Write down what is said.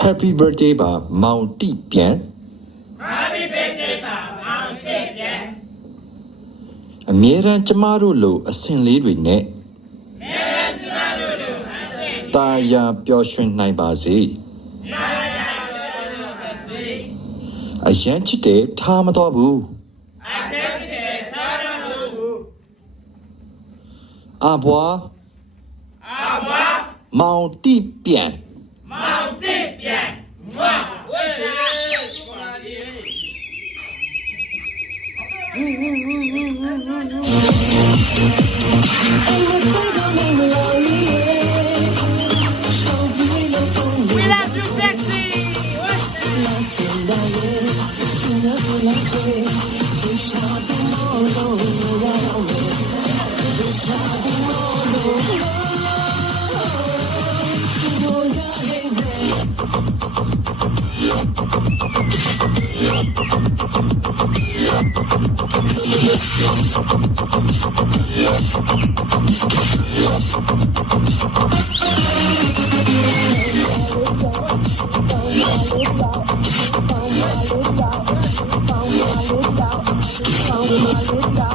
Happy birthday ပါမောင်တိပြန် Happy birthday ပါမောင်တိပြန် အမြဲတမ်းကျမတို့လိုအဆင်လေးတွေနဲ့ မဲရချမတို့လိုအဆင် တာယာပျော်ရွှင်နိုင်ပါစေ နာယာတော်တို့ပါစေ အရန်ချစ်တယ်ထားမသွားဘူး အဆက်တဲ့သာရတို့ကို အဘွား အဘွား မောင်တိပြန် မောင်တိပြန်မွာဝေးပါဒီWe love you sexy Found my